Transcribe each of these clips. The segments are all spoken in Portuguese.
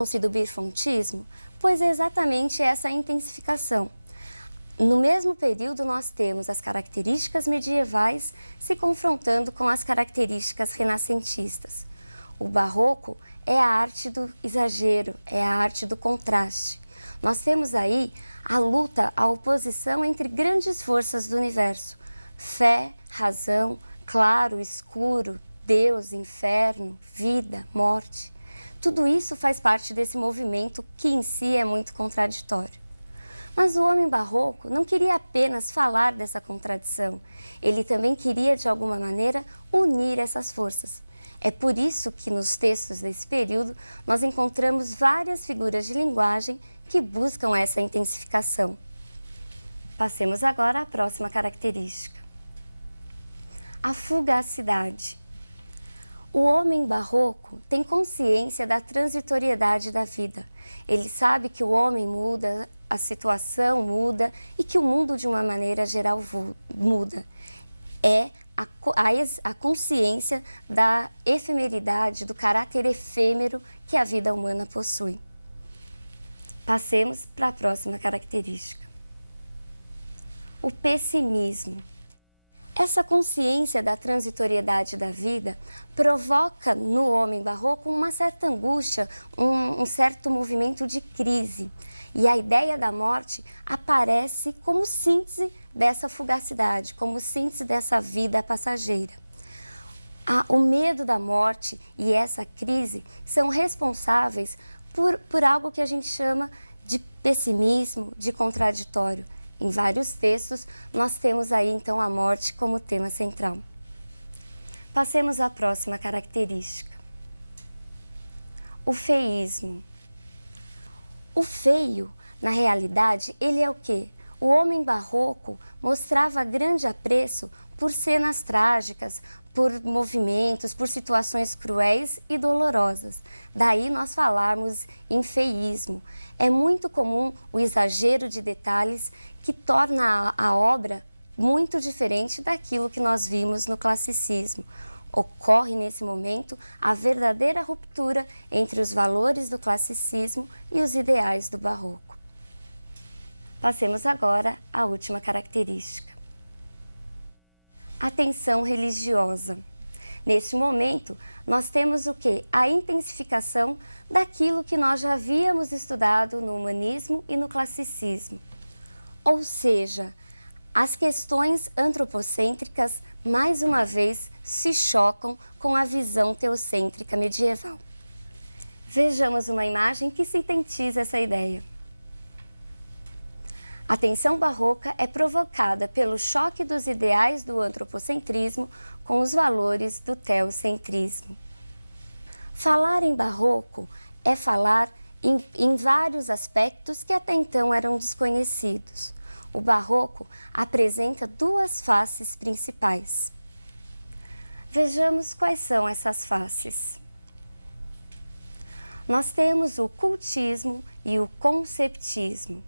Do birfontismo? Pois é exatamente essa intensificação. No mesmo período, nós temos as características medievais se confrontando com as características renascentistas. O barroco é a arte do exagero, é a arte do contraste. Nós temos aí a luta, a oposição entre grandes forças do universo: fé, razão, claro, escuro, Deus, inferno, vida, morte. Tudo isso faz parte desse movimento que em si é muito contraditório. Mas o homem barroco não queria apenas falar dessa contradição, ele também queria, de alguma maneira, unir essas forças. É por isso que nos textos desse período nós encontramos várias figuras de linguagem que buscam essa intensificação. Passemos agora à próxima característica: a fugacidade. O homem barroco tem consciência da transitoriedade da vida. Ele sabe que o homem muda, a situação muda e que o mundo, de uma maneira geral, muda. É a consciência da efemeridade, do caráter efêmero que a vida humana possui. Passemos para a próxima característica: o pessimismo. Essa consciência da transitoriedade da vida provoca no homem barroco uma certa angústia, um certo movimento de crise. E a ideia da morte aparece como síntese dessa fugacidade, como síntese dessa vida passageira. O medo da morte e essa crise são responsáveis por algo que a gente chama de pessimismo, de contraditório. Em vários textos, nós temos aí então a morte como tema central. Passemos à próxima característica: o feísmo. O feio, na realidade, ele é o quê? O homem barroco mostrava grande apreço por cenas trágicas, por movimentos, por situações cruéis e dolorosas. Daí nós falarmos em feísmo. É muito comum o exagero de detalhes que torna a obra muito diferente daquilo que nós vimos no classicismo. Ocorre nesse momento a verdadeira ruptura entre os valores do classicismo e os ideais do barroco. Passemos agora à última característica: a tensão religiosa. Neste momento, nós temos o quê? A intensificação daquilo que nós já havíamos estudado no humanismo e no classicismo. Ou seja, as questões antropocêntricas, mais uma vez, se chocam com a visão teocêntrica medieval. Vejamos uma imagem que sintetiza essa ideia. A tensão barroca é provocada pelo choque dos ideais do antropocentrismo com os valores do teocentrismo. Falar em barroco é falar em vários aspectos que até então eram desconhecidos. O barroco apresenta duas faces principais. Vejamos quais são essas faces. Nós temos o cultismo e o conceptismo.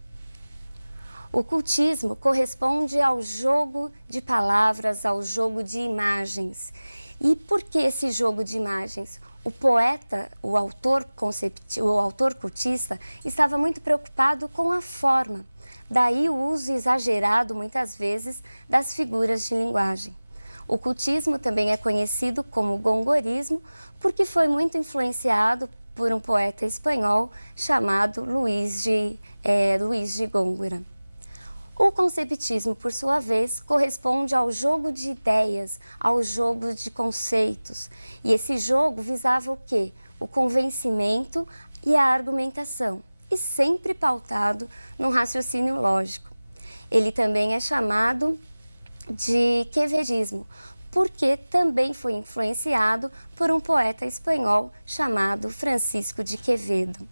O cultismo corresponde ao jogo de palavras, ao jogo de imagens. E por que esse jogo de imagens? O poeta, o autor cultista, estava muito preocupado com a forma. Daí o uso exagerado, muitas vezes, das figuras de linguagem. O cultismo também é conhecido como gongorismo, porque foi muito influenciado por um poeta espanhol chamado Luís de Góngora. O conceptismo, por sua vez, corresponde ao jogo de ideias, ao jogo de conceitos. E esse jogo visava o quê? O convencimento e a argumentação, e sempre pautado no raciocínio lógico. Ele também é chamado de quevedismo, porque também foi influenciado por um poeta espanhol chamado Francisco de Quevedo.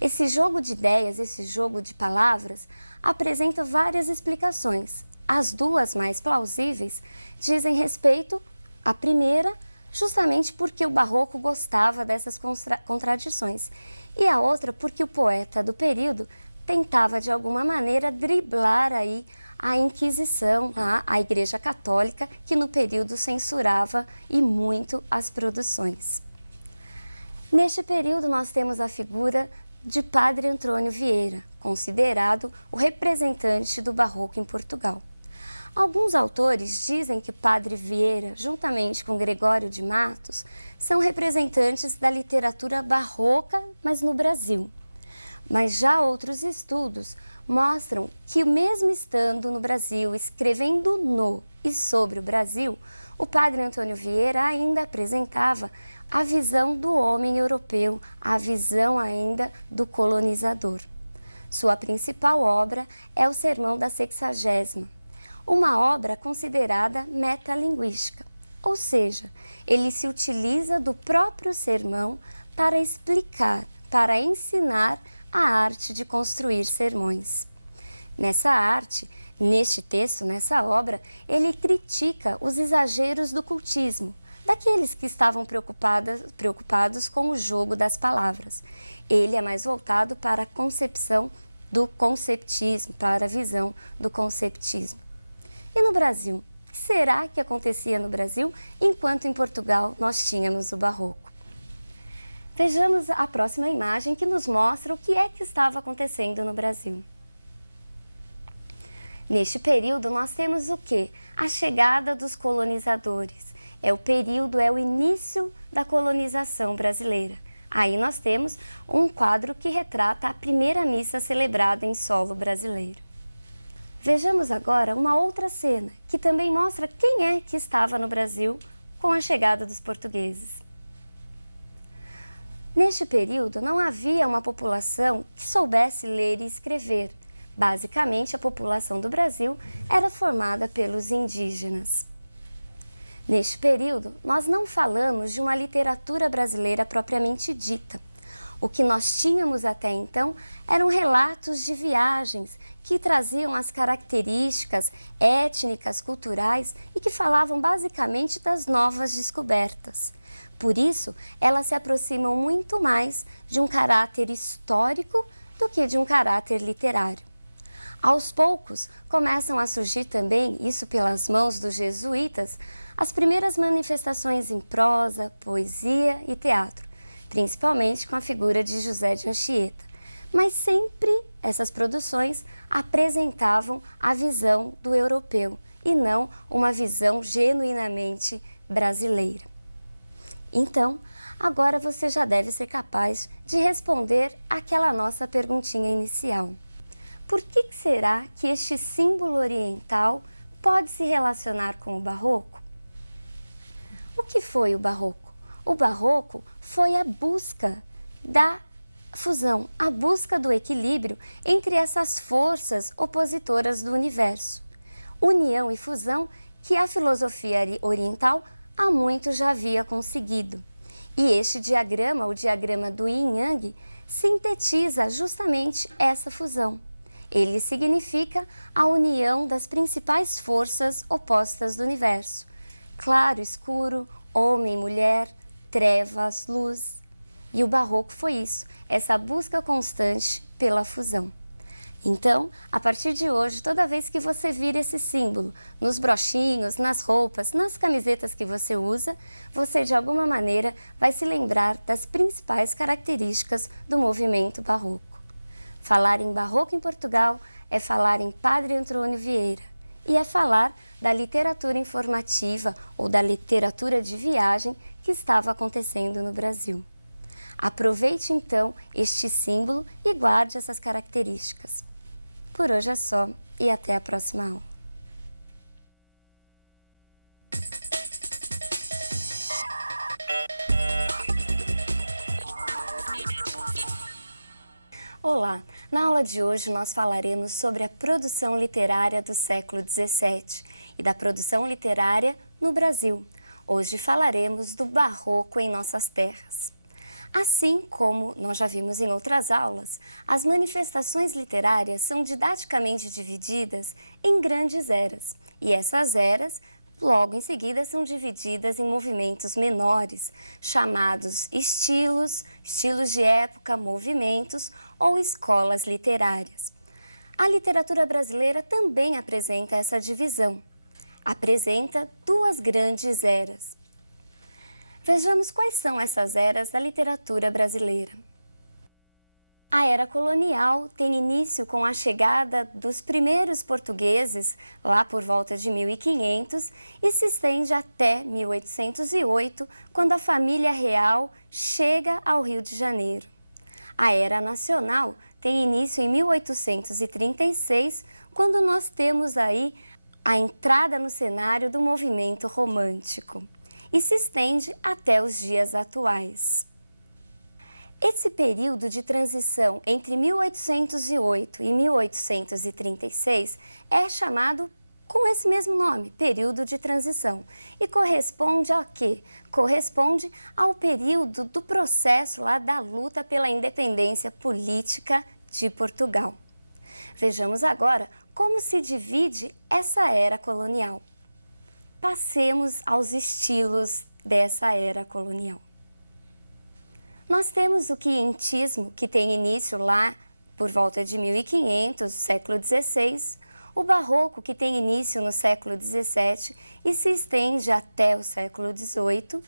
Esse jogo de ideias, esse jogo de palavras, apresenta várias explicações. As duas mais plausíveis dizem respeito à primeira, justamente porque o barroco gostava dessas contradições, e a outra porque o poeta do período tentava de alguma maneira driblar aí a Inquisição, a Igreja Católica, que no período censurava e muito as produções. Neste período, nós temos a figura de Padre Antônio Vieira, considerado o representante do barroco em Portugal. Alguns autores dizem que Padre Vieira, juntamente com Gregório de Matos, são representantes da literatura barroca, mas no Brasil. Mas já outros estudos mostram que, mesmo estando no Brasil, escrevendo no e sobre o Brasil, o Padre Antônio Vieira ainda apresentava a visão do homem europeu, a visão ainda do colonizador. Sua principal obra é o Sermão da Sexagésima, uma obra considerada metalinguística, ou seja, ele se utiliza do próprio sermão para explicar, para ensinar a arte de construir sermões. Nessa arte, neste texto, nessa obra, ele critica os exageros do cultismo, daqueles que estavam preocupados com o jogo das palavras. Ele é mais voltado para a concepção do conceptismo, para a visão do conceptismo. E no Brasil? O que será que acontecia no Brasil enquanto em Portugal nós tínhamos o barroco? Vejamos a próxima imagem que nos mostra o que é que estava acontecendo no Brasil. Neste período nós temos o quê? A chegada dos colonizadores. É o início da colonização brasileira. Aí nós temos um quadro que retrata a primeira missa celebrada em solo brasileiro. Vejamos agora uma outra cena, que também mostra quem é que estava no Brasil com a chegada dos portugueses. Neste período não havia uma população que soubesse ler e escrever. Basicamente, a população do Brasil era formada pelos indígenas. Neste período, nós não falamos de uma literatura brasileira propriamente dita. O que nós tínhamos até então eram relatos de viagens que traziam as características étnicas, culturais e que falavam basicamente das novas descobertas. Por isso, elas se aproximam muito mais de um caráter histórico do que de um caráter literário. Aos poucos, começam a surgir também, isso pelas mãos dos jesuítas, as primeiras manifestações em prosa, poesia e teatro, principalmente com a figura de José de Anchieta. Mas sempre essas produções apresentavam a visão do europeu e não uma visão genuinamente brasileira. Então, agora você já deve ser capaz de responder aquela nossa perguntinha inicial. Por que será que este símbolo oriental pode se relacionar com o barroco? O que foi o barroco? O barroco foi a busca da fusão, a busca do equilíbrio entre essas forças opositoras do universo. União e fusão que a filosofia oriental há muito já havia conseguido. E este diagrama, o diagrama do Yin-Yang, sintetiza justamente essa fusão. Ele significa a união das principais forças opostas do universo: claro, escuro, homem, mulher, trevas, luz. E o barroco foi isso, essa busca constante pela fusão. Então, a partir de hoje, toda vez que você vir esse símbolo nos brochinhos, nas roupas, nas camisetas que você usa, você de alguma maneira vai se lembrar das principais características do movimento barroco. Falar em barroco em Portugal é falar em Padre Antônio Vieira e é falar da literatura informativa ou da literatura de viagem que estava acontecendo no Brasil. Aproveite então este símbolo e guarde essas características. Por hoje é só e até a próxima aula. Olá! Na aula de hoje nós falaremos sobre a produção literária do século XVII e da produção literária no Brasil. Hoje falaremos do barroco em nossas terras. Assim como nós já vimos em outras aulas, as manifestações literárias são didaticamente divididas em grandes eras, e essas eras, logo em seguida, são divididas em movimentos menores, chamados estilos de época, movimentos ou escolas literárias. A literatura brasileira também apresenta essa divisão. Apresenta duas grandes eras. Vejamos quais são essas eras da literatura brasileira. A era colonial tem início com a chegada dos primeiros portugueses, lá por volta de 1500, e se estende até 1808, quando a família real chega ao Rio de Janeiro. A era nacional tem início em 1836, quando nós temos aí a entrada no cenário do movimento romântico, e se estende até os dias atuais. Esse período de transição entre 1808 e 1836 é chamado com esse mesmo nome, período de transição, e corresponde a quê? Corresponde ao período do processo lá da luta pela independência política de Portugal. Vejamos agora como se divide essa era colonial. Passemos aos estilos dessa era colonial. Nós temos o quientismo, que tem início lá por volta de 1500, século XVI, o barroco, que tem início no século XVII e se estende até o século XVIII,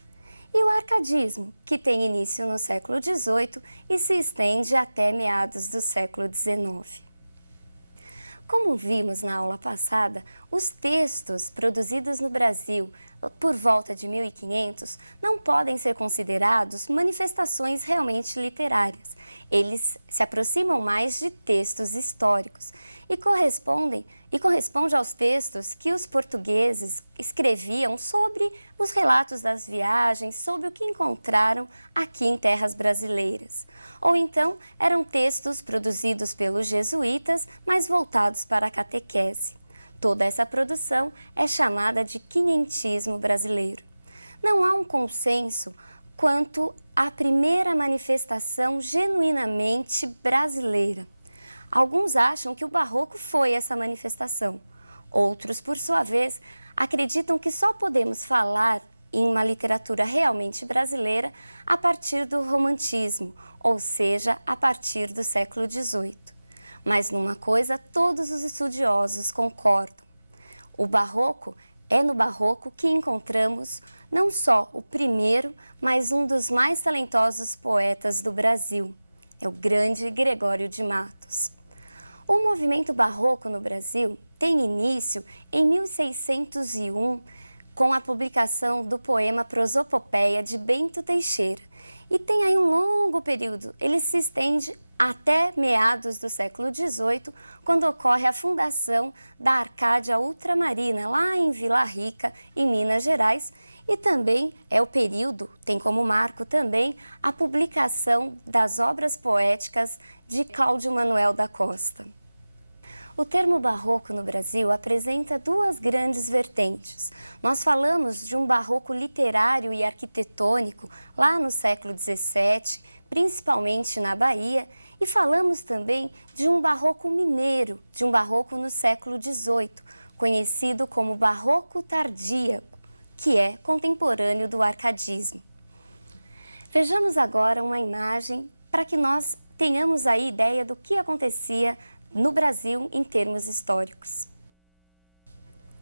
e o arcadismo, que tem início no século XVIII e se estende até meados do século XIX. Como vimos na aula passada, os textos produzidos no Brasil por volta de 1500 não podem ser considerados manifestações realmente literárias. Eles se aproximam mais de textos históricos e correspondem aos textos que os portugueses escreviam sobre os relatos das viagens, sobre o que encontraram aqui em terras brasileiras. Ou então eram textos produzidos pelos jesuítas, mas voltados para a catequese. Toda essa produção é chamada de quinhentismo brasileiro. Não há um consenso quanto à primeira manifestação genuinamente brasileira. Alguns acham que o barroco foi essa manifestação. Outros, por sua vez, acreditam que só podemos falar em uma literatura realmente brasileira a partir do romantismo, ou seja, a partir do século XVIII. Mas numa coisa todos os estudiosos concordam. É no barroco que encontramos não só o primeiro, mas um dos mais talentosos poetas do Brasil, é o grande Gregório de Matos. O movimento barroco no Brasil tem início em 1601, com a publicação do poema Prosopopeia de Bento Teixeira, e tem aí um longo período, ele se estende até meados do século XVIII, quando ocorre a fundação da Arcádia Ultramarina, lá em Vila Rica, em Minas Gerais, e também é o período, tem como marco também a publicação das obras poéticas de Cláudio Manuel da Costa. O termo barroco no Brasil apresenta duas grandes vertentes. Nós falamos de um barroco literário e arquitetônico lá no século XVII, principalmente na Bahia, e falamos também de um barroco mineiro, de um barroco no século XVIII, conhecido como barroco tardíaco, que é contemporâneo do arcadismo. Vejamos agora uma imagem para que nós tenhamos aí ideia do que acontecia no Brasil em termos históricos.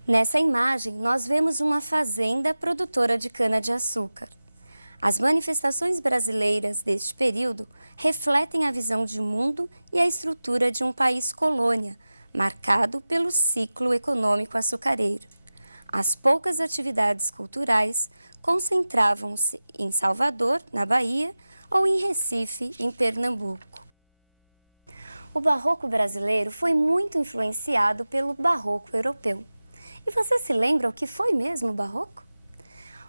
Nessa imagem, nós vemos uma fazenda produtora de cana-de-açúcar. As manifestações brasileiras deste período refletem a visão de mundo e a estrutura de um país colônia, marcado pelo ciclo econômico açucareiro. As poucas atividades culturais concentravam-se em Salvador, na Bahia, ou em Recife, em Pernambuco. O barroco brasileiro foi muito influenciado pelo barroco europeu. E você se lembra o que foi mesmo o barroco?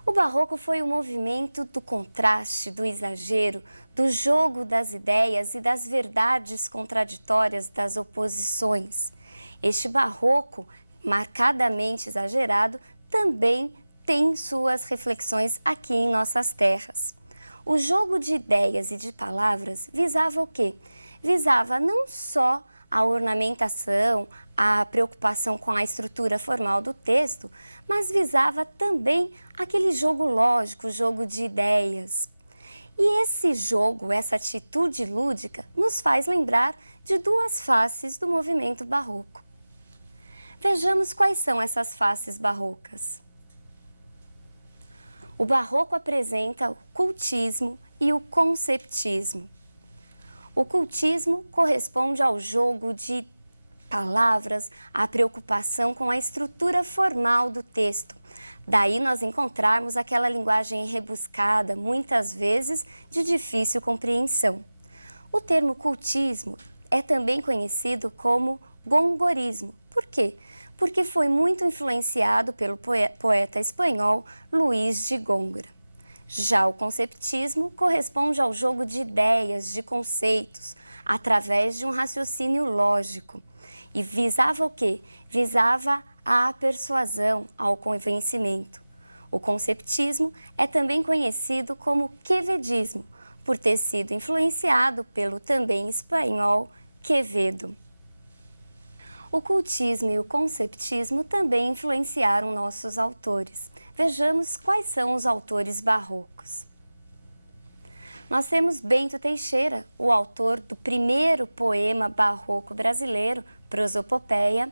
O barroco foi o movimento do contraste, do exagero, do jogo das ideias e das verdades contraditórias das oposições. Este barroco, marcadamente exagerado, também tem suas reflexões aqui em nossas terras. O jogo de ideias e de palavras visava o quê? Visava não só a ornamentação, a preocupação com a estrutura formal do texto, mas visava também aquele jogo lógico, jogo de ideias. E esse jogo, essa atitude lúdica, nos faz lembrar de duas faces do movimento barroco. Vejamos quais são essas faces barrocas. O Barroco apresenta o cultismo e o conceptismo. O cultismo corresponde ao jogo de palavras, à preocupação com a estrutura formal do texto. Daí nós encontrarmos aquela linguagem rebuscada, muitas vezes de difícil compreensão. O termo cultismo é também conhecido como gongorismo. Por quê? Porque foi muito influenciado pelo poeta espanhol Luís de Góngora. Já o conceptismo corresponde ao jogo de ideias, de conceitos, através de um raciocínio lógico. E visava o quê? Visava à persuasão, ao convencimento. O conceptismo é também conhecido como quevedismo, por ter sido influenciado pelo também espanhol Quevedo. O cultismo e o conceptismo também influenciaram nossos autores. Vejamos quais são os autores barrocos. Nós temos Bento Teixeira, o autor do primeiro poema barroco brasileiro, Prosopopeia.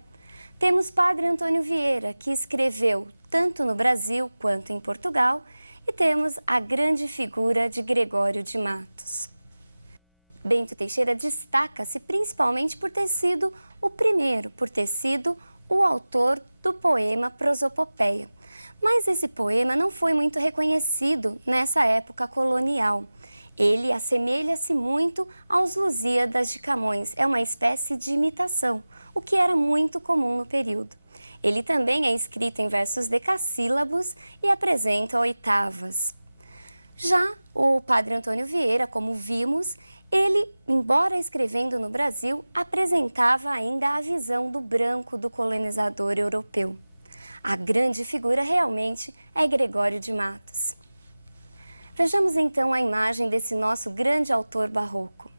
Temos Padre Antônio Vieira, que escreveu tanto no Brasil quanto em Portugal, e temos a grande figura de Gregório de Matos. Bento Teixeira destaca-se principalmente por ter sido o primeiro, por ter sido o autor do poema Prosopopeia. Mas esse poema não foi muito reconhecido nessa época colonial. Ele assemelha-se muito aos Lusíadas de Camões, é uma espécie de imitação, o que era muito comum no período. Ele também é escrito em versos decassílabos e apresenta oitavas. Já o Padre Antônio Vieira, como vimos, ele, embora escrevendo no Brasil, apresentava ainda a visão do branco do colonizador europeu. A grande figura realmente é Gregório de Matos. Vejamos então a imagem desse nosso grande autor barroco.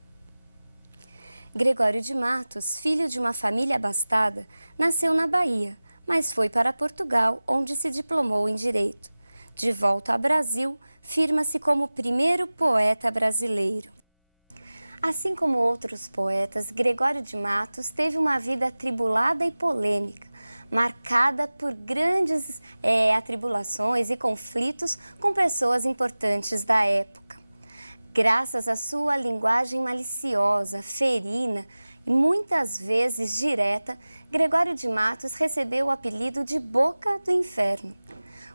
Gregório de Matos, filho de uma família abastada, nasceu na Bahia, mas foi para Portugal, onde se diplomou em Direito. De volta ao Brasil, firma-se como o primeiro poeta brasileiro. Assim como outros poetas, Gregório de Matos teve uma vida atribulada e polêmica, marcada por grandes atribulações e conflitos com pessoas importantes da época. Graças à sua linguagem maliciosa, ferina e muitas vezes direta, Gregório de Matos recebeu o apelido de Boca do Inferno.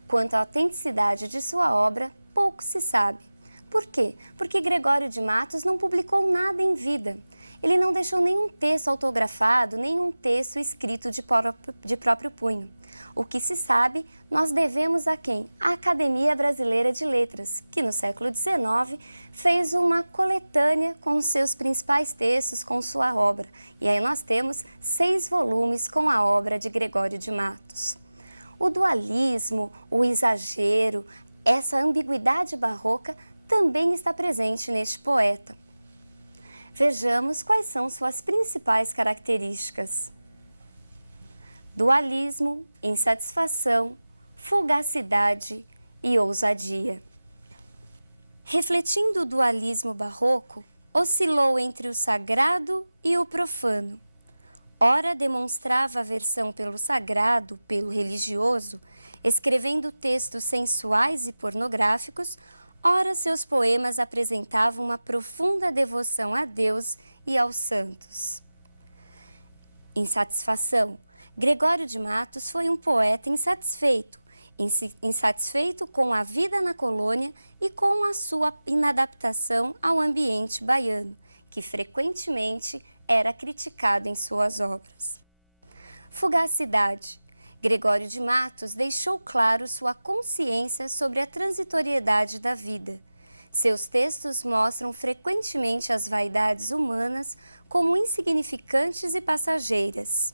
Quanto à autenticidade de sua obra, pouco se sabe. Por quê? Porque Gregório de Matos não publicou nada em vida. Ele não deixou nenhum texto autografado, nenhum texto escrito de próprio punho. O que se sabe, nós devemos a quem? A Academia Brasileira de Letras, que no século XIX fez uma coletânea com os seus principais textos, com sua obra. E aí nós temos 6 volumes com a obra de Gregório de Matos. O dualismo, o exagero, essa ambiguidade barroca também está presente neste poeta. Vejamos quais são suas principais características. Dualismo, insatisfação, fugacidade e ousadia. Refletindo o dualismo barroco, oscilou entre o sagrado e o profano. Ora demonstrava aversão pelo sagrado, pelo religioso, escrevendo textos sensuais e pornográficos, ora seus poemas apresentavam uma profunda devoção a Deus e aos santos. Insatisfação. Gregório de Matos foi um poeta insatisfeito com a vida na colônia e com a sua inadaptação ao ambiente baiano, que frequentemente era criticado em suas obras. Fugacidade. Gregório de Matos deixou claro sua consciência sobre a transitoriedade da vida. Seus textos mostram frequentemente as vaidades humanas como insignificantes e passageiras.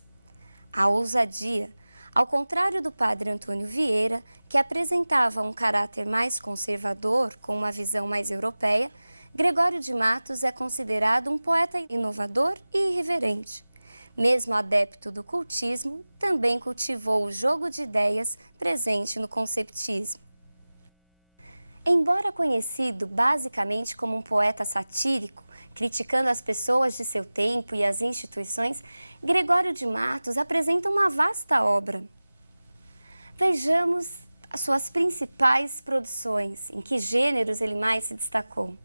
A ousadia. Ao contrário do padre Antônio Vieira, que apresentava um caráter mais conservador, com uma visão mais europeia, Gregório de Matos é considerado um poeta inovador e irreverente. Mesmo adepto do cultismo, também cultivou o jogo de ideias presente no conceptismo. Embora conhecido basicamente como um poeta satírico, criticando as pessoas de seu tempo e as instituições, Gregório de Matos apresenta uma vasta obra. Vejamos as suas principais produções, em que gêneros ele mais se destacou.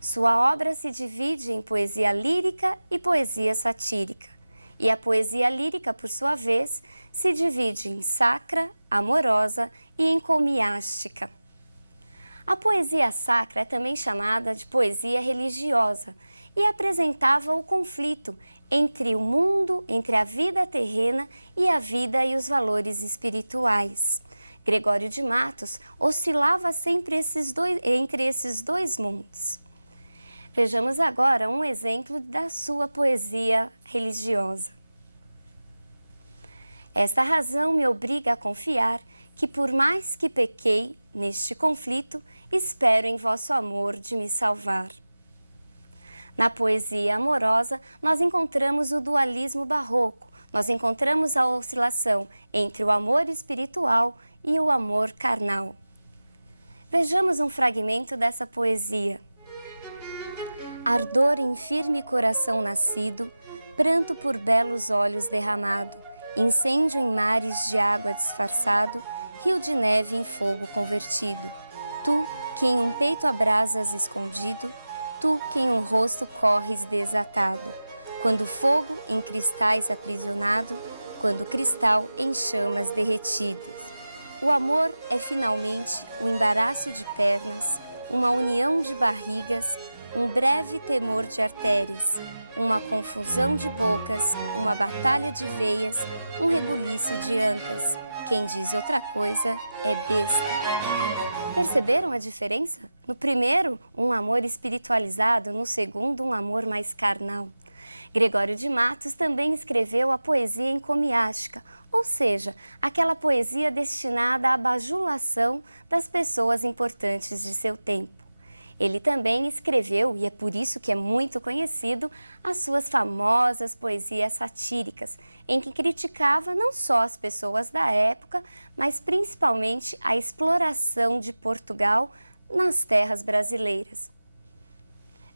Sua obra se divide em poesia lírica e poesia satírica, e a poesia lírica, por sua vez, se divide em sacra, amorosa e encomiástica. A poesia sacra é também chamada de poesia religiosa e apresentava o conflito entre o mundo, entre a vida terrena e a vida e os valores espirituais. Gregório de Matos oscilava sempre entre esses dois mundos. Vejamos agora um exemplo da sua poesia religiosa. Esta razão me obriga a confiar que, por mais que pequei neste conflito, espero em vosso amor de me salvar. Na poesia amorosa, nós encontramos o dualismo barroco, nós encontramos a oscilação entre o amor espiritual e o amor carnal. Vejamos um fragmento dessa poesia. Ardor em firme coração nascido, pranto por belos olhos derramado, incêndio em mares de água disfarçado, rio de neve em fogo convertido. Tu, que em um peito abrasas escondido, tu, que em um rosto corres desatado, quando fogo em cristais aprisionado, quando cristal em chamas derretidas. O amor é finalmente um embaraço de pernas, uma união de barrigas, um breve temor de artérias, uma confusão de bocas, uma batalha de veias, um rebuliço de ancas. Quem diz outra coisa é besta. Perceberam a diferença? No primeiro, um amor espiritualizado, no segundo, um amor mais carnal. Gregório de Matos também escreveu a poesia encomiástica, ou seja, aquela poesia destinada à bajulação das pessoas importantes de seu tempo. Ele também escreveu, e é por isso que é muito conhecido, as suas famosas poesias satíricas, em que criticava não só as pessoas da época, mas principalmente a exploração de Portugal nas terras brasileiras.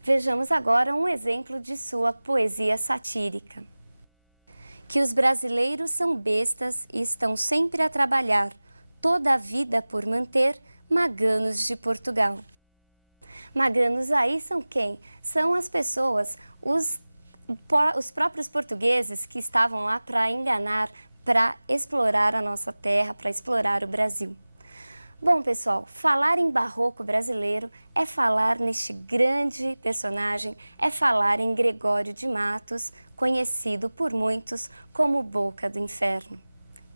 Vejamos agora um exemplo de sua poesia satírica. Que os brasileiros são bestas e estão sempre a trabalhar, toda a vida por manter maganos de Portugal. Maganos aí são quem? São as pessoas, os próprios portugueses que estavam lá para enganar, para explorar a nossa terra, para explorar o Brasil. Bom, pessoal, falar em barroco brasileiro é falar neste grande personagem, é falar em Gregório de Matos, conhecido por muitos como Boca do Inferno.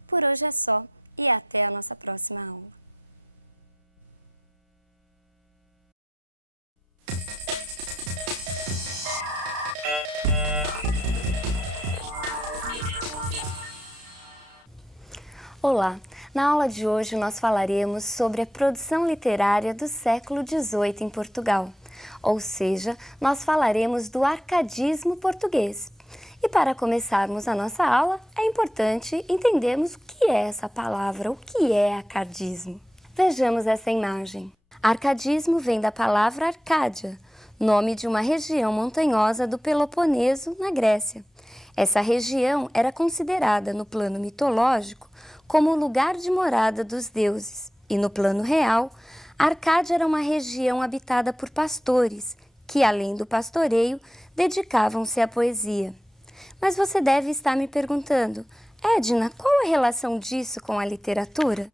Por hoje é só e até a nossa próxima aula. Olá! Na aula de hoje nós falaremos sobre a produção literária do século XVIII em Portugal, ou seja, nós falaremos do arcadismo português. E para começarmos a nossa aula, é importante entendermos o que é essa palavra, o que é arcadismo. Vejamos essa imagem. Arcadismo vem da palavra Arcádia, nome de uma região montanhosa do Peloponeso, na Grécia. Essa região era considerada, no plano mitológico, como o lugar de morada dos deuses, e no plano real, Arcádia era uma região habitada por pastores, que, além do pastoreio, dedicavam-se à poesia. Mas você deve estar me perguntando, Edna, qual a relação disso com a literatura?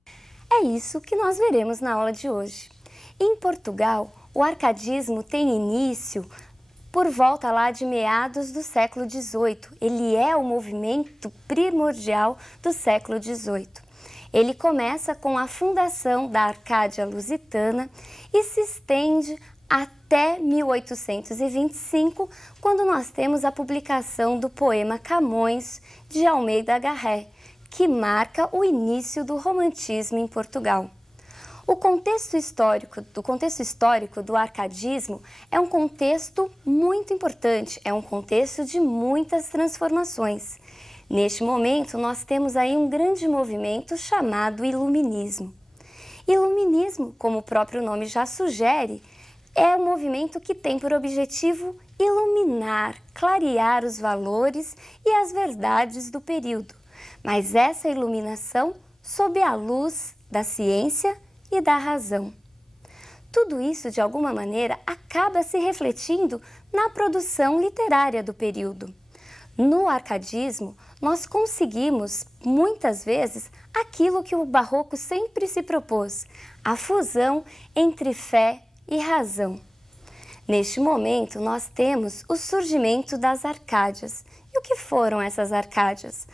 É isso que nós veremos na aula de hoje. Em Portugal, o arcadismo tem início por volta lá de meados do século XVIII. Ele é o movimento primordial do século XVIII. Ele começa com a fundação da Arcádia Lusitana e se estende até 1825, quando nós temos a publicação do poema Camões, de Almeida Garré, que marca o início do romantismo em Portugal. O contexto histórico do arcadismo é um contexto muito importante, é um contexto de muitas transformações. Neste momento, nós temos aí um grande movimento chamado Iluminismo. Iluminismo, como o próprio nome já sugere, é um movimento que tem por objetivo iluminar, clarear os valores e as verdades do período. Mas essa iluminação sob a luz da ciência e da razão. Tudo isso, de alguma maneira, acaba se refletindo na produção literária do período. No arcadismo, nós conseguimos, muitas vezes, aquilo que o barroco sempre se propôs, a fusão entre fé e razão. Neste momento, nós temos o surgimento das Arcádias. E o que foram essas Arcádias?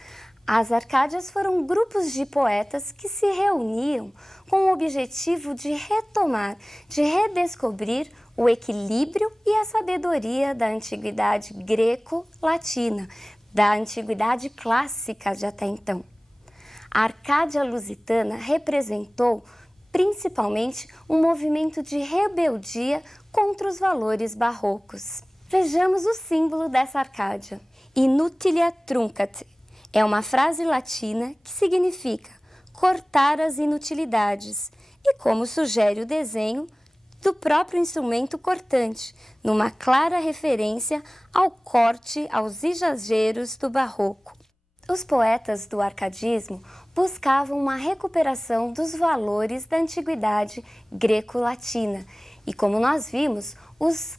As Arcádias foram grupos de poetas que se reuniam com o objetivo de retomar, de redescobrir o equilíbrio e a sabedoria da antiguidade greco-latina, da antiguidade clássica de até então. A Arcádia Lusitana representou principalmente um movimento de rebeldia contra os valores barrocos. Vejamos o símbolo dessa Arcádia. Inutilia truncat é uma frase latina que significa cortar as inutilidades e, como sugere o desenho, do próprio instrumento cortante, numa clara referência ao corte aos exageros do barroco. Os poetas do arcadismo buscavam uma recuperação dos valores da antiguidade greco-latina e, como nós vimos, os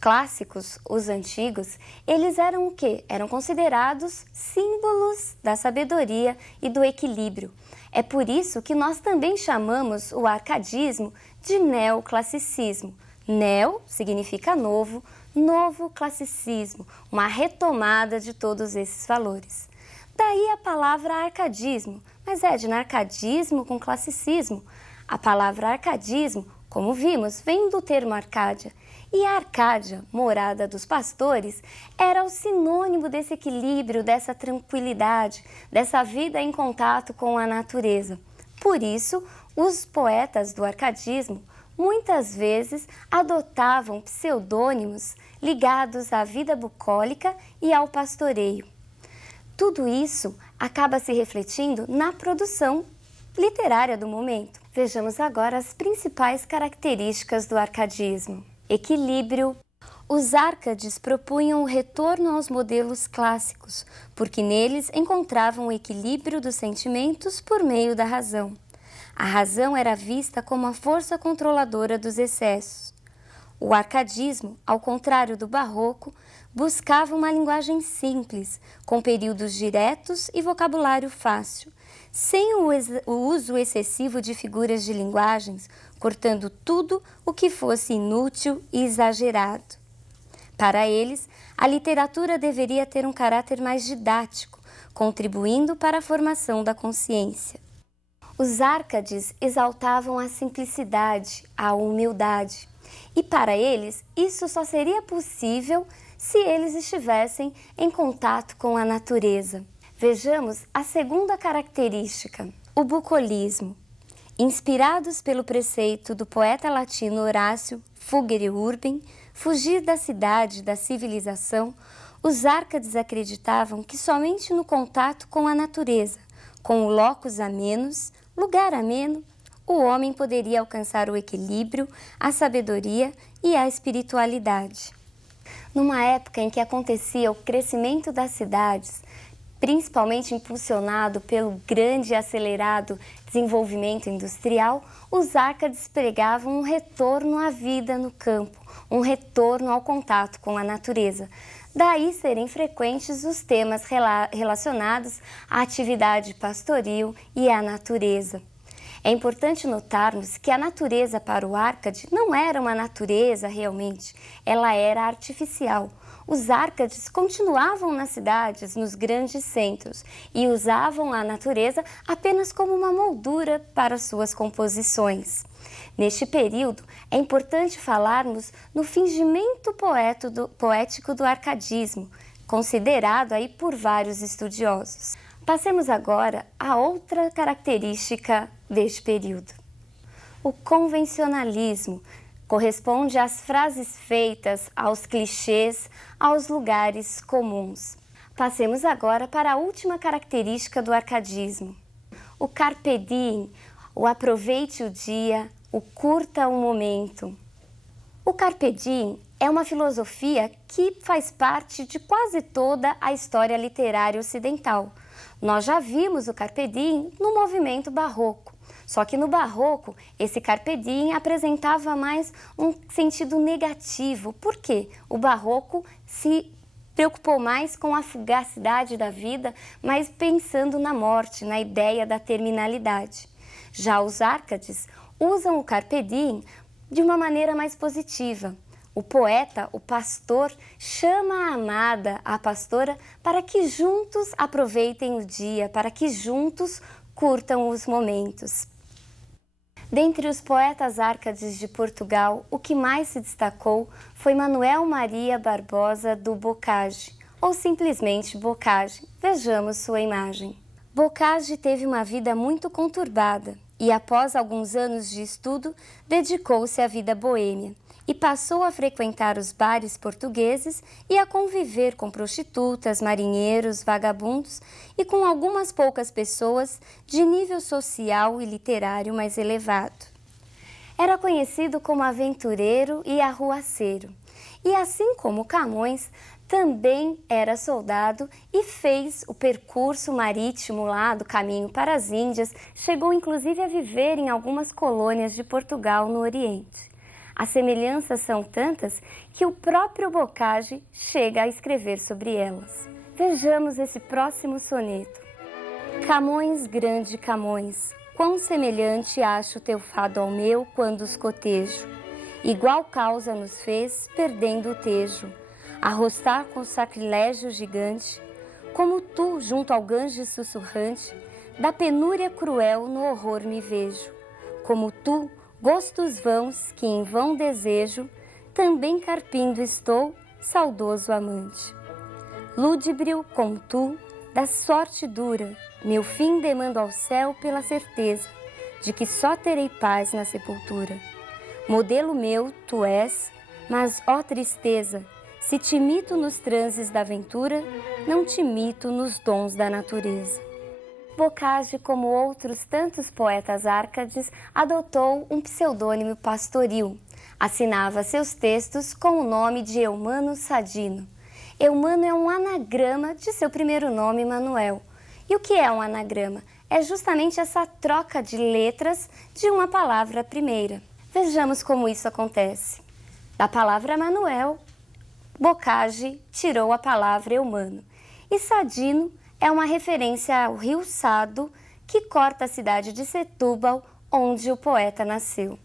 clássicos, os antigos, eles eram o quê? Eram considerados símbolos da sabedoria e do equilíbrio. É por isso que nós também chamamos o arcadismo de neoclassicismo. Neo significa novo, novo classicismo, uma retomada de todos esses valores. Daí a palavra arcadismo, mas é de arcadismo com classicismo. A palavra arcadismo, como vimos, vem do termo Arcádia. E a Arcádia, morada dos pastores, era o sinônimo desse equilíbrio, dessa tranquilidade, dessa vida em contato com a natureza. Por isso, os poetas do arcadismo muitas vezes adotavam pseudônimos ligados à vida bucólica e ao pastoreio. Tudo isso acaba se refletindo na produção literária do momento. Vejamos agora as principais características do arcadismo. Equilíbrio. Os árcades propunham o retorno aos modelos clássicos, porque neles encontravam o equilíbrio dos sentimentos por meio da razão. A razão era vista como a força controladora dos excessos. O arcadismo, ao contrário do barroco, buscava uma linguagem simples, com períodos diretos e vocabulário fácil, sem o uso excessivo de figuras de linguagens, cortando tudo o que fosse inútil e exagerado. Para eles, a literatura deveria ter um caráter mais didático, contribuindo para a formação da consciência. Os árcades exaltavam a simplicidade, a humildade, e para eles isso só seria possível se eles estivessem em contato com a natureza. Vejamos a segunda característica, o bucolismo. Inspirados pelo preceito do poeta latino Horácio, fugere urbem, fugir da cidade, da civilização, os árcades acreditavam que somente no contato com a natureza, com o locus amenus, lugar ameno, o homem poderia alcançar o equilíbrio, a sabedoria e a espiritualidade. Numa época em que acontecia o crescimento das cidades, principalmente impulsionado pelo grande e acelerado desenvolvimento industrial, os árcades pregavam um retorno à vida no campo, um retorno ao contato com a natureza. Daí serem frequentes os temas relacionados à atividade pastoril e à natureza. É importante notarmos que a natureza para o árcade não era uma natureza realmente, ela era artificial. Os árcades continuavam nas cidades, nos grandes centros, e usavam a natureza apenas como uma moldura para suas composições. Neste período, é importante falarmos no fingimento poético do arcadismo, considerado aí por vários estudiosos. Passemos agora a outra característica deste período. O convencionalismo corresponde às frases feitas, aos clichês, aos lugares comuns. Passemos agora para a última característica do arcadismo. O carpe diem, o aproveite o dia, o curta o momento. O carpe diem é uma filosofia que faz parte de quase toda a história literária ocidental. Nós já vimos o Carpe Diem no movimento barroco. Só que no barroco, esse Carpe Diem apresentava mais um sentido negativo. Por quê? O barroco se preocupou mais com a fugacidade da vida, mas pensando na morte, na ideia da terminalidade. Já os Árcades usam o Carpe Diem de uma maneira mais positiva. O poeta, o pastor, chama a amada, a pastora, para que juntos aproveitem o dia, para que juntos curtam os momentos. Dentre os poetas árcades de Portugal, o que mais se destacou foi Manuel Maria Barbosa do Bocage, ou simplesmente Bocage. Vejamos sua imagem. Bocage teve uma vida muito conturbada e, após alguns anos de estudo, dedicou-se à vida boêmia e passou a frequentar os bares portugueses e a conviver com prostitutas, marinheiros, vagabundos e com algumas poucas pessoas de nível social e literário mais elevado. Era conhecido como aventureiro e arruaceiro, e assim como Camões, também era soldado e fez o percurso marítimo lá do caminho para as Índias, chegou inclusive a viver em algumas colônias de Portugal no Oriente. As semelhanças são tantas que o próprio Bocage chega a escrever sobre elas. Vejamos esse próximo soneto. Camões, grande Camões, quão semelhante acho teu fado ao meu quando os cotejo. Igual causa nos fez, perdendo o tejo, arrostar com sacrilégio gigante, como tu, junto ao Ganges sussurrante, da penúria cruel no horror me vejo. Como tu, gostos vãos que em vão desejo, também carpindo estou, saudoso amante. Lúdibril como tu, da sorte dura, meu fim demando ao céu pela certeza de que só terei paz na sepultura. Modelo meu tu és, mas ó tristeza, se te imito nos transes da aventura, não te imito nos dons da natureza. Bocage, como outros tantos poetas árcades, adotou um pseudônimo pastoril. Assinava seus textos com o nome de Eumano Sadino. Eumano é um anagrama de seu primeiro nome, Manuel. E o que é um anagrama? É justamente essa troca de letras de uma palavra primeira. Vejamos como isso acontece. Da palavra Manuel, Bocage tirou a palavra Eumano. E Sadino é uma referência ao rio Sado, que corta a cidade de Setúbal, onde o poeta nasceu.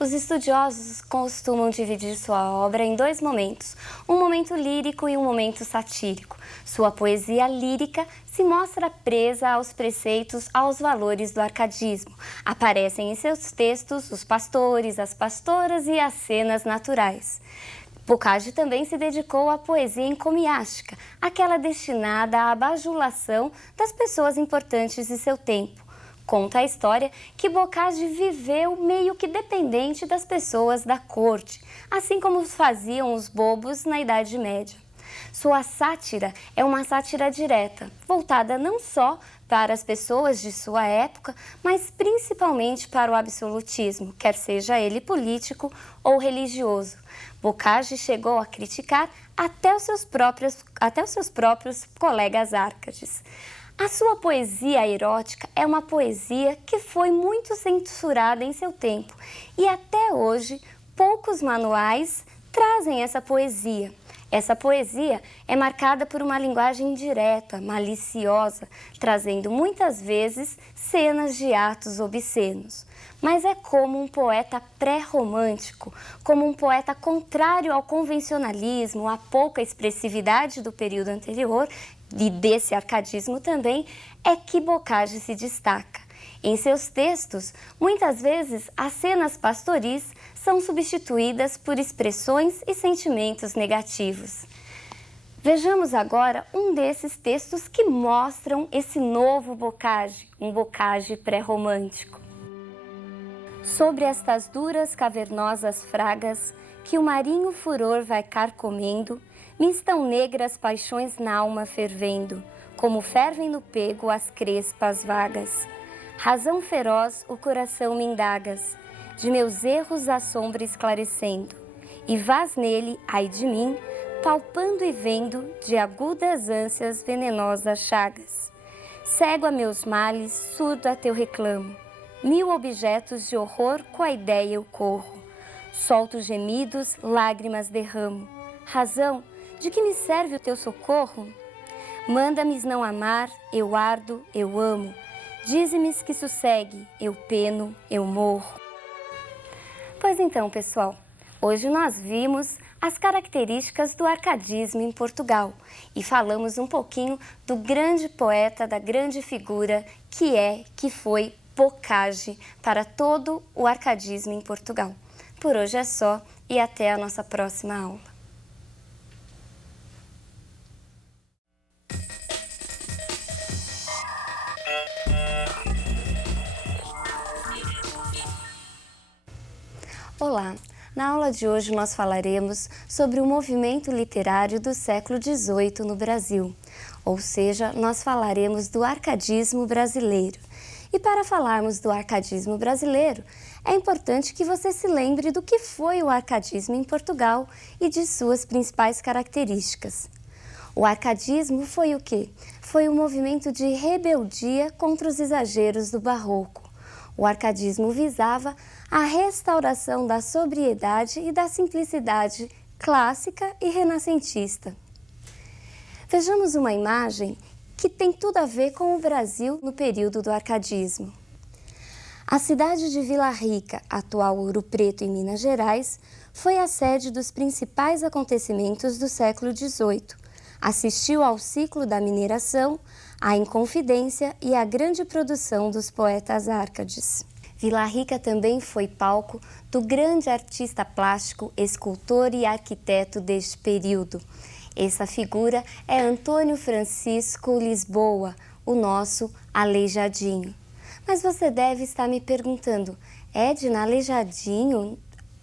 Os estudiosos costumam dividir sua obra em dois momentos, um momento lírico e um momento satírico. Sua poesia lírica se mostra presa aos preceitos, aos valores do arcadismo. Aparecem em seus textos os pastores, as pastoras e as cenas naturais. Bocage também se dedicou à poesia encomiástica, aquela destinada à bajulação das pessoas importantes de seu tempo. Conta a história que Bocage viveu meio que dependente das pessoas da corte, assim como faziam os bobos na Idade Média. Sua sátira é uma sátira direta, voltada não só para as pessoas de sua época, mas principalmente para o absolutismo, quer seja ele político ou religioso. Bocage chegou a criticar até os seus próprios colegas árcades. A sua poesia erótica é uma poesia que foi muito censurada em seu tempo e até hoje poucos manuais trazem essa poesia. Essa poesia é marcada por uma linguagem direta, maliciosa, trazendo muitas vezes cenas de atos obscenos. Mas é como um poeta pré-romântico, como um poeta contrário ao convencionalismo, à pouca expressividade do período anterior, e desse arcadismo também, é que Bocage se destaca. Em seus textos, muitas vezes as cenas pastoris são substituídas por expressões e sentimentos negativos. Vejamos agora um desses textos que mostram esse novo Bocage, um Bocage pré-romântico. Sobre estas duras cavernosas fragas, que o marinho furor vai carcomendo, me estão negras paixões n'alma fervendo, como fervem no pego as crespas vagas. Razão feroz o coração me indagas, de meus erros a sombra esclarecendo, e vás nele, ai de mim, palpando e vendo de agudas ânsias venenosas chagas. Cego a meus males, surdo a teu reclamo, 1000 objetos de horror com a ideia eu corro. Solto gemidos, lágrimas derramo. Razão, de que me serve o teu socorro? Manda-me não amar, eu ardo, eu amo. Dize-me que sossegue, eu peno, eu morro. Pois então, pessoal, hoje nós vimos as características do arcadismo em Portugal e falamos um pouquinho do grande poeta, da grande figura que foi Bocage para todo o arcadismo em Portugal. Por hoje é só e até a nossa próxima aula. Olá! Na aula de hoje nós falaremos sobre o movimento literário do século XVIII no Brasil, ou seja, nós falaremos do arcadismo brasileiro. E para falarmos do arcadismo brasileiro, é importante que você se lembre do que foi o arcadismo em Portugal e de suas principais características. O arcadismo foi o quê? Foi um movimento de rebeldia contra os exageros do barroco. O arcadismo visava a restauração da sobriedade e da simplicidade clássica e renascentista. Vejamos uma imagem que tem tudo a ver com o Brasil no período do arcadismo. A cidade de Vila Rica, atual Ouro Preto, em Minas Gerais, foi a sede dos principais acontecimentos do século XVIII. Assistiu ao ciclo da mineração, à Inconfidência e à grande produção dos poetas árcades. Vila Rica também foi palco do grande artista plástico, escultor e arquiteto deste período. Essa figura é Antônio Francisco Lisboa, o nosso Aleijadinho. Mas você deve estar me perguntando, Edna, Aleijadinho,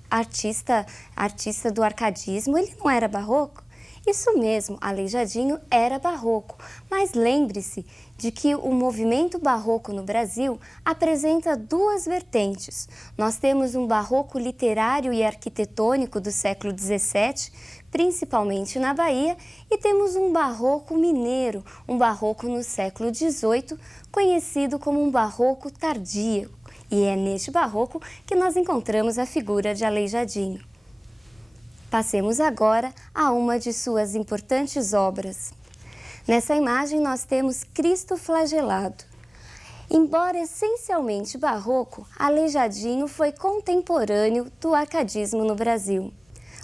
artista do arcadismo, ele não era barroco? Isso mesmo, Aleijadinho era barroco, mas lembre-se de que o movimento barroco no Brasil apresenta duas vertentes. Nós temos um barroco literário e arquitetônico do século XVII, principalmente na Bahia, e temos um barroco mineiro, um barroco no século XVIII, conhecido como um barroco tardio. E é neste barroco que nós encontramos a figura de Aleijadinho. Passemos agora a uma de suas importantes obras. Nessa imagem nós temos Cristo flagelado. Embora essencialmente barroco, Aleijadinho foi contemporâneo do arcadismo no Brasil.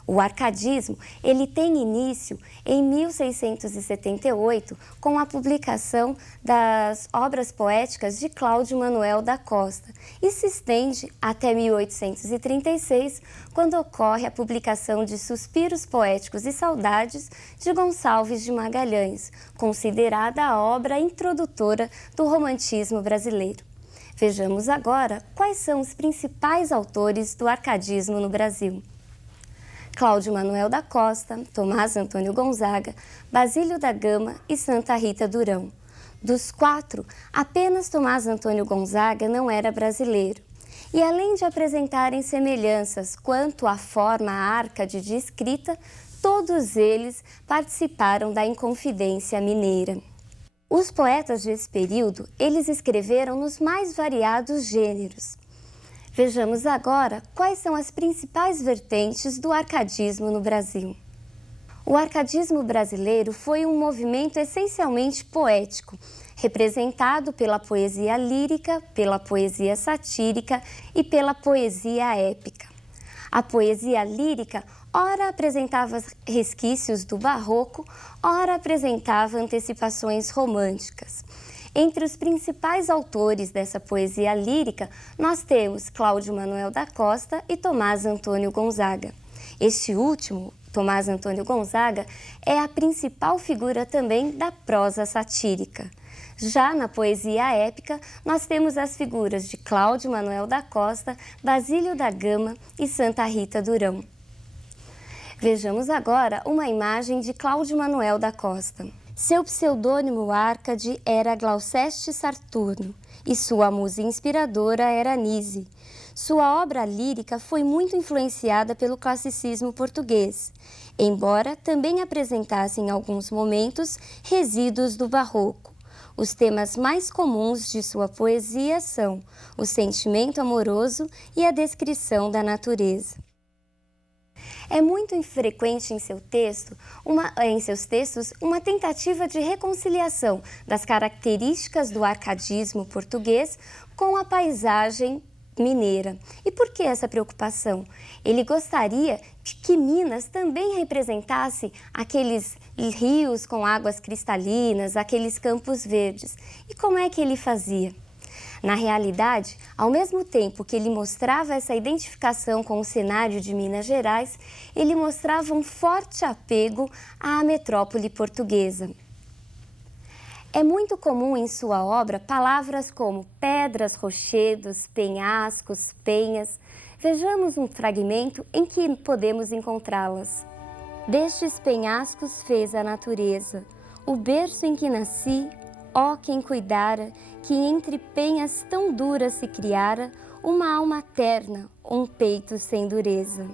O arcadismo, ele tem início em 1678 com a publicação das obras poéticas de Cláudio Manuel da Costa e se estende até 1836, quando ocorre a publicação de Suspiros Poéticos e Saudades de Gonçalves de Magalhães, considerada a obra introdutora do romantismo brasileiro. Vejamos agora quais são os principais autores do arcadismo no Brasil. Cláudio Manuel da Costa, Tomás Antônio Gonzaga, Basílio da Gama e Santa Rita Durão. Dos quatro, apenas Tomás Antônio Gonzaga não era brasileiro. E além de apresentarem semelhanças quanto à forma árcade de escrita, todos eles participaram da Inconfidência mineira. Os poetas desse período, eles escreveram nos mais variados gêneros. Vejamos agora quais são as principais vertentes do arcadismo no Brasil. O arcadismo brasileiro foi um movimento essencialmente poético, representado pela poesia lírica, pela poesia satírica e pela poesia épica. A poesia lírica ora apresentava resquícios do barroco, ora apresentava antecipações românticas. Entre os principais autores dessa poesia lírica, nós temos Cláudio Manuel da Costa e Tomás Antônio Gonzaga. Este último, Tomás Antônio Gonzaga, é a principal figura também da prosa satírica. Já na poesia épica, nós temos as figuras de Cláudio Manuel da Costa, Basílio da Gama e Santa Rita Durão. Vejamos agora uma imagem de Cláudio Manuel da Costa. Seu pseudônimo árcade era Glauceste Saturno e sua musa inspiradora era Nise. Sua obra lírica foi muito influenciada pelo classicismo português, embora também apresentasse em alguns momentos resíduos do barroco. Os temas mais comuns de sua poesia são o sentimento amoroso e a descrição da natureza. É muito infrequente em seus textos uma tentativa de reconciliação das características do arcadismo português com a paisagem mineira. E por que essa preocupação? Ele gostaria de que Minas também representasse aqueles rios com águas cristalinas, aqueles campos verdes. E como é que ele fazia? Na realidade, ao mesmo tempo que ele mostrava essa identificação com o cenário de Minas Gerais, ele mostrava um forte apego à metrópole portuguesa. É muito comum em sua obra palavras como pedras, rochedos, penhascos, penhas. Vejamos um fragmento em que podemos encontrá-las. Destes penhascos fez a natureza, o berço em que nasci, ó quem cuidara, que entre penhas tão duras se criara, uma alma terna, um peito sem dureza.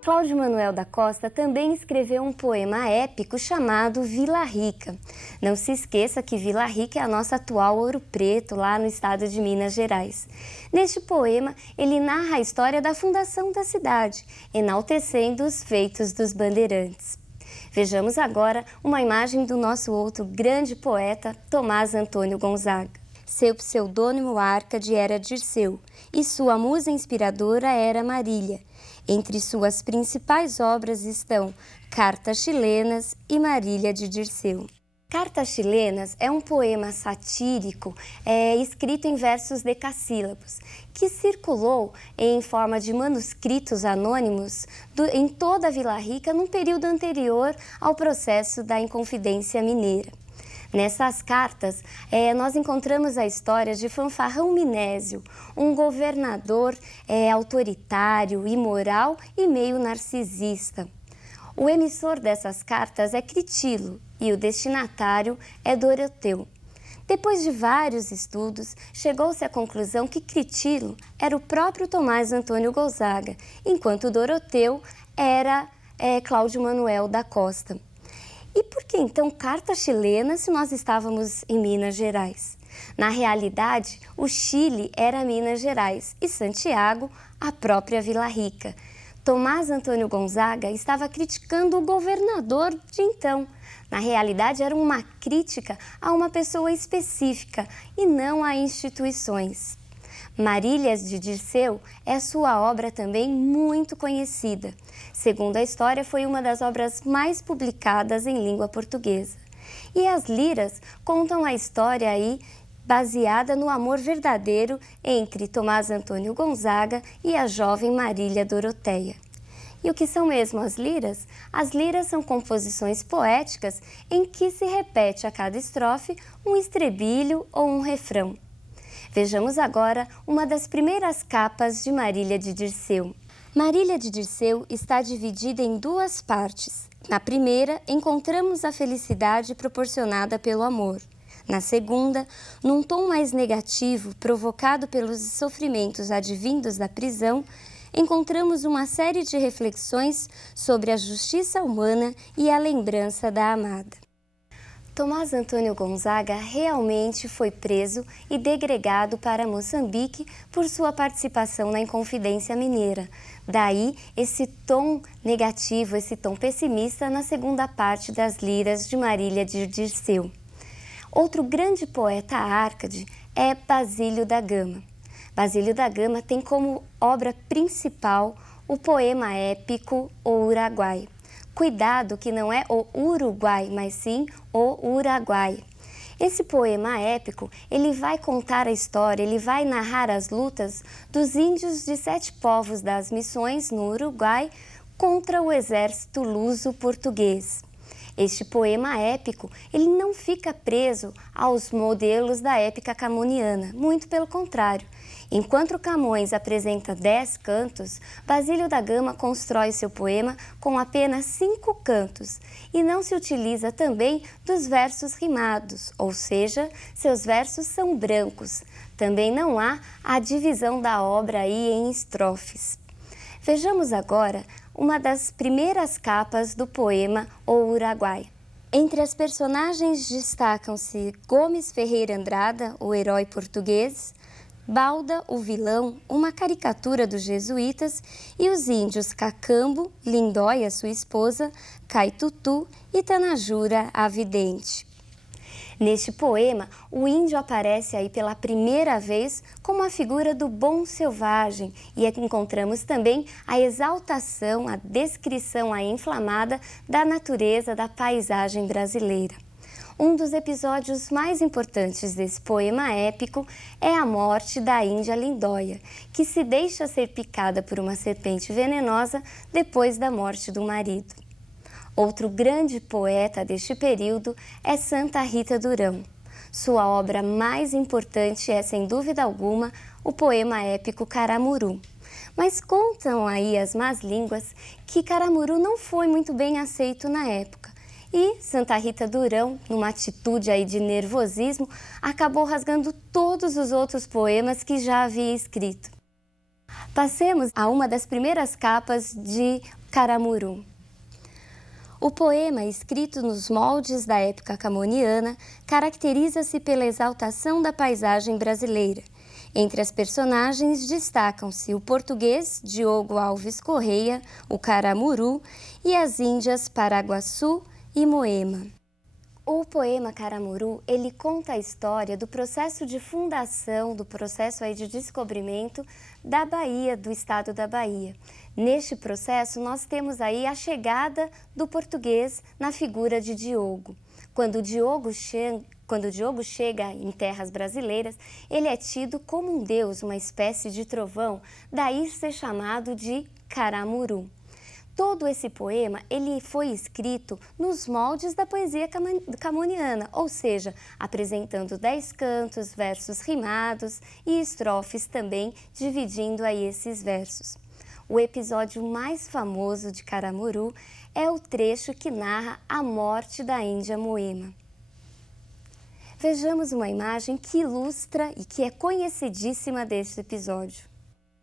Cláudio Manuel da Costa também escreveu um poema épico chamado Vila Rica. Não se esqueça que Vila Rica é a nossa atual Ouro Preto, lá no estado de Minas Gerais. Neste poema, ele narra a história da fundação da cidade, enaltecendo os feitos dos bandeirantes. Vejamos agora uma imagem do nosso outro grande poeta, Tomás Antônio Gonzaga. Seu pseudônimo Árcade era Dirceu e sua musa inspiradora era Marília. Entre suas principais obras estão Cartas Chilenas e Marília de Dirceu. Cartas Chilenas é um poema satírico escrito em versos decassílabos, que circulou em forma de manuscritos anônimos em toda a Vila Rica num período anterior ao processo da Inconfidência Mineira. Nessas cartas, nós encontramos a história de Fanfarrão Minésio, um governador autoritário, imoral e meio narcisista. O emissor dessas cartas é Critilo e o destinatário é Doroteu. Depois de vários estudos, chegou-se à conclusão que Critilo era o próprio Tomás Antônio Gonzaga, enquanto Doroteu era Cláudio Manuel da Costa. E por que então carta chilena se nós estávamos em Minas Gerais? Na realidade, o Chile era Minas Gerais e Santiago, a própria Vila Rica. Tomás Antônio Gonzaga estava criticando o governador de então. Na realidade, era uma crítica a uma pessoa específica e não a instituições. Marílias de Dirceu é sua obra também muito conhecida. Segundo a história, foi uma das obras mais publicadas em língua portuguesa. E as liras contam a história baseada no amor verdadeiro entre Tomás Antônio Gonzaga e a jovem Marília Doroteia. E o que são mesmo as liras? As liras são composições poéticas em que se repete a cada estrofe um estrebilho ou um refrão. Vejamos agora uma das primeiras capas de Marília de Dirceu. Marília de Dirceu está dividida em duas partes. Na primeira, encontramos a felicidade proporcionada pelo amor. Na segunda, num tom mais negativo, provocado pelos sofrimentos advindos da prisão, encontramos uma série de reflexões sobre a justiça humana e a lembrança da amada. Tomás Antônio Gonzaga realmente foi preso e degregado para Moçambique por sua participação na Inconfidência Mineira. Daí esse tom negativo, esse tom pessimista na segunda parte das liras de Marília de Dirceu. Outro grande poeta árcade é Basílio da Gama. Basílio da Gama tem como obra principal o poema épico O Uraguai. Cuidado que não é o Uruguai, mas sim o Uraguai. Esse poema épico, ele vai contar a história, ele vai narrar as lutas dos índios de 7 povos das Missões no Uruguai contra o exército luso-português. Este poema épico, ele não fica preso aos modelos da épica camoniana, muito pelo contrário. Enquanto Camões apresenta 10 cantos, Basílio da Gama constrói seu poema com apenas 5 cantos e não se utiliza também dos versos rimados, ou seja, seus versos são brancos. Também não há a divisão da obra aí em estrofes. Vejamos agora uma das primeiras capas do poema O Uruguai. Entre as personagens destacam-se Gomes Ferreira Andrada, o herói português, Balda, o vilão, uma caricatura dos jesuítas, e os índios Cacambo, Lindóia, sua esposa, Caitutu e Tanajura, a vidente. Neste poema, o índio aparece aí pela primeira vez como a figura do bom selvagem e encontramos também a exaltação, a descrição aí inflamada da natureza, da paisagem brasileira. Um dos episódios mais importantes desse poema épico é a morte da índia Lindóia, que se deixa ser picada por uma serpente venenosa depois da morte do marido. Outro grande poeta deste período é Santa Rita Durão. Sua obra mais importante é, sem dúvida alguma, o poema épico Caramuru. Mas contam aí as más línguas que Caramuru não foi muito bem aceito na época. E Santa Rita Durão, numa atitude aí de nervosismo, acabou rasgando todos os outros poemas que já havia escrito. Passemos a uma das primeiras capas de Caramuru. O poema, escrito nos moldes da época camoniana, caracteriza-se pela exaltação da paisagem brasileira. Entre as personagens destacam-se o português Diogo Alves Correia, o Caramuru, e as índias Paraguaçu e Moema. O poema Caramuru, ele conta a história do processo de fundação, do processo aí de descobrimento da Bahia, do estado da Bahia. Neste processo, nós temos aí a chegada do português na figura de Diogo. Quando o Diogo chega em terras brasileiras, ele é tido como um deus, uma espécie de trovão, daí ser chamado de Caramuru. Todo esse poema ele foi escrito nos moldes da poesia camoniana, ou seja, apresentando 10 cantos, versos rimados e estrofes também, dividindo aí esses versos. O episódio mais famoso de Caramuru é o trecho que narra a morte da índia Moema. Vejamos uma imagem que ilustra e que é conhecidíssima deste episódio.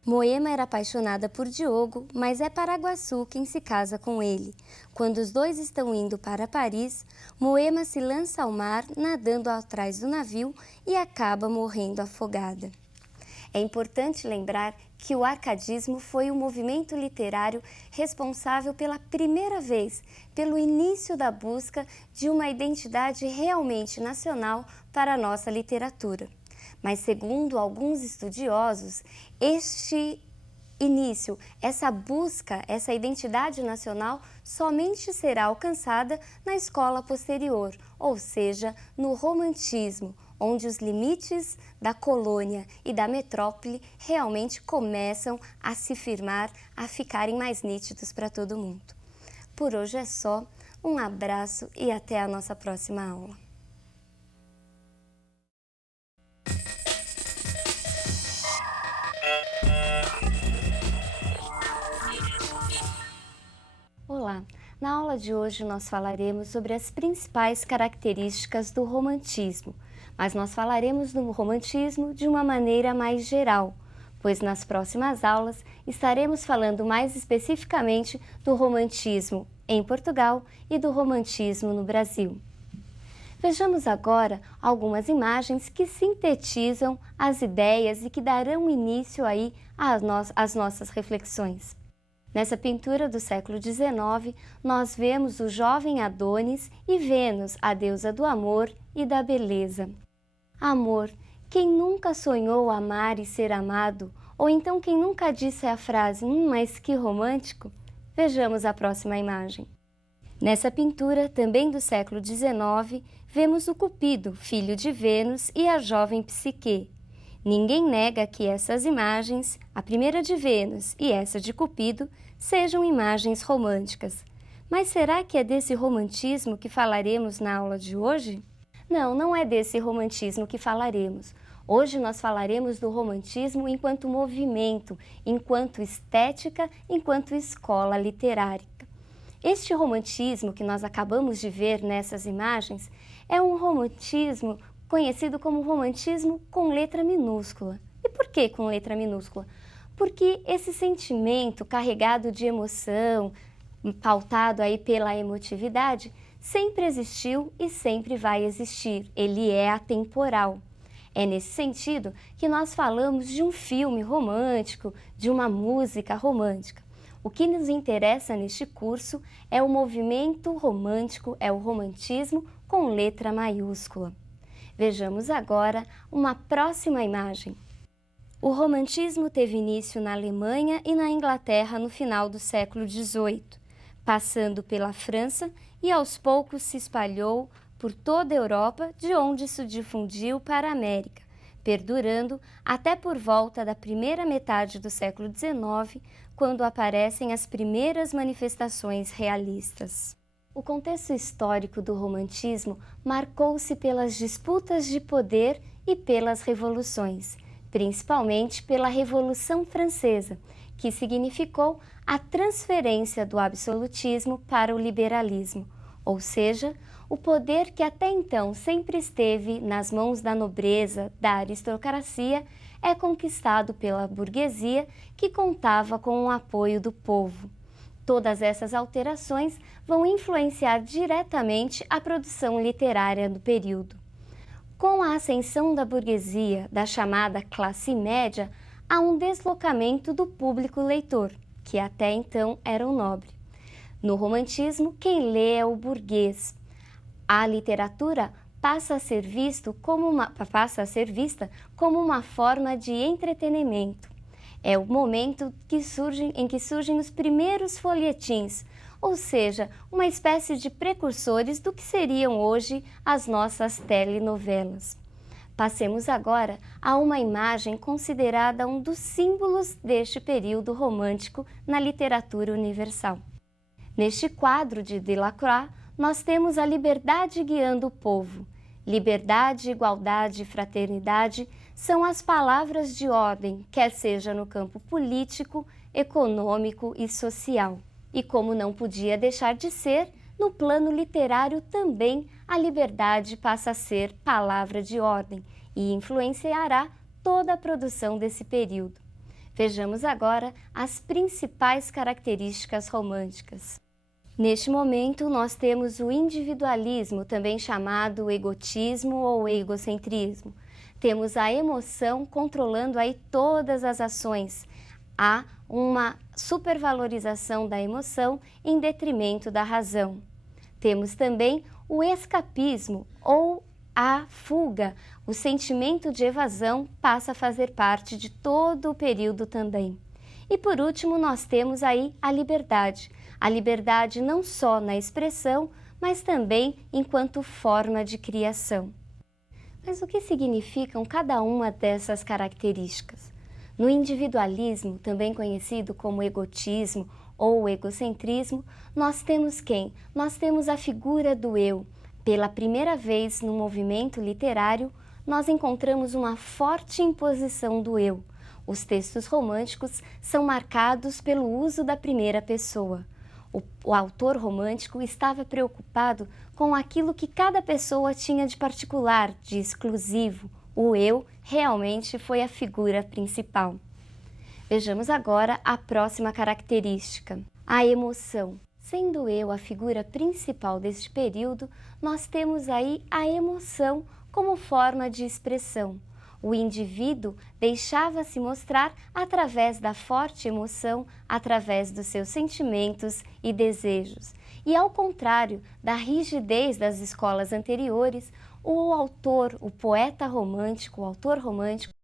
Moema era apaixonada por Diogo, mas é Paraguaçu quem se casa com ele. Quando os dois estão indo para Paris, Moema se lança ao mar, nadando atrás do navio e acaba morrendo afogada. É importante lembrar que o arcadismo foi o movimento literário responsável pela primeira vez pelo início da busca de uma identidade realmente nacional para a nossa literatura. Mas, segundo alguns estudiosos, este início, essa busca, essa identidade nacional somente será alcançada na escola posterior, ou seja, no romantismo, onde os limites da colônia e da metrópole realmente começam a se firmar, a ficarem mais nítidos para todo mundo. Por hoje é só, um abraço e até a nossa próxima aula. Olá! Na aula de hoje nós falaremos sobre as principais características do romantismo, mas nós falaremos do romantismo de uma maneira mais geral, pois nas próximas aulas estaremos falando mais especificamente do romantismo em Portugal e do romantismo no Brasil. Vejamos agora algumas imagens que sintetizam as ideias e que darão início aí às nossas reflexões. Nessa pintura do século XIX, nós vemos o jovem Adonis e Vênus, a deusa do amor e da beleza. Amor, quem nunca sonhou amar e ser amado? Ou então quem nunca disse a frase, mas que romântico? Vejamos a próxima imagem. Nessa pintura, também do século XIX, vemos o Cupido, filho de Vênus, e a jovem Psique. Ninguém nega que essas imagens, a primeira de Vênus e essa de Cupido, sejam imagens românticas. Mas será que é desse romantismo que falaremos na aula de hoje? Não, não é desse romantismo que falaremos. Hoje nós falaremos do romantismo enquanto movimento, enquanto estética, enquanto escola literária. Este romantismo que nós acabamos de ver nessas imagens é um romantismo conhecido como romantismo com letra minúscula. E por que com letra minúscula? Porque esse sentimento carregado de emoção, pautado aí pela emotividade, sempre existiu e sempre vai existir. Ele é atemporal. É nesse sentido que nós falamos de um filme romântico, de uma música romântica. O que nos interessa neste curso é o movimento romântico, é o romantismo com letra maiúscula. Vejamos agora uma próxima imagem. O romantismo teve início na Alemanha e na Inglaterra no final do século XVIII, passando pela França e aos poucos se espalhou por toda a Europa, de onde se difundiu para a América, perdurando até por volta da primeira metade do século XIX, quando aparecem as primeiras manifestações realistas. O contexto histórico do romantismo marcou-se pelas disputas de poder e pelas revoluções, principalmente pela Revolução Francesa, que significou a transferência do absolutismo para o liberalismo, ou seja, o poder que até então sempre esteve nas mãos da nobreza, da aristocracia, é conquistado pela burguesia, que contava com o apoio do povo. Todas essas alterações vão influenciar diretamente a produção literária do período. Com a ascensão da burguesia, da chamada classe média, há um deslocamento do público leitor, que até então era o nobre. No romantismo, quem lê é o burguês. A literatura passa a ser vista como uma forma de entretenimento. É o momento em que surgem os primeiros folhetins, ou seja, uma espécie de precursores do que seriam hoje as nossas telenovelas. Passemos agora a uma imagem considerada um dos símbolos deste período romântico na literatura universal. Neste quadro de Delacroix, nós temos a liberdade guiando o povo. Liberdade, igualdade e fraternidade são as palavras de ordem, quer seja no campo político, econômico e social. E como não podia deixar de ser, no plano literário também a liberdade passa a ser palavra de ordem e influenciará toda a produção desse período. Vejamos agora as principais características românticas. Neste momento, nós temos o individualismo, também chamado egotismo ou egocentrismo. Temos a emoção controlando aí todas as ações. Há uma supervalorização da emoção em detrimento da razão. Temos também o escapismo ou a fuga. O sentimento de evasão passa a fazer parte de todo o período também. E por último, nós temos aí a liberdade. A liberdade não só na expressão, mas também enquanto forma de criação. Mas o que significam cada uma dessas características? No individualismo, também conhecido como egotismo ou egocentrismo, nós temos quem? Nós temos a figura do eu. Pela primeira vez no movimento literário, nós encontramos uma forte imposição do eu. Os textos românticos são marcados pelo uso da primeira pessoa. O autor romântico estava preocupado com aquilo que cada pessoa tinha de particular, de exclusivo. O eu realmente foi a figura principal. Vejamos agora a próxima característica, a emoção. Sendo eu a figura principal deste período, nós temos aí a emoção como forma de expressão. O indivíduo deixava-se mostrar através da forte emoção, através dos seus sentimentos e desejos. E ao contrário da rigidez das escolas anteriores, o autor romântico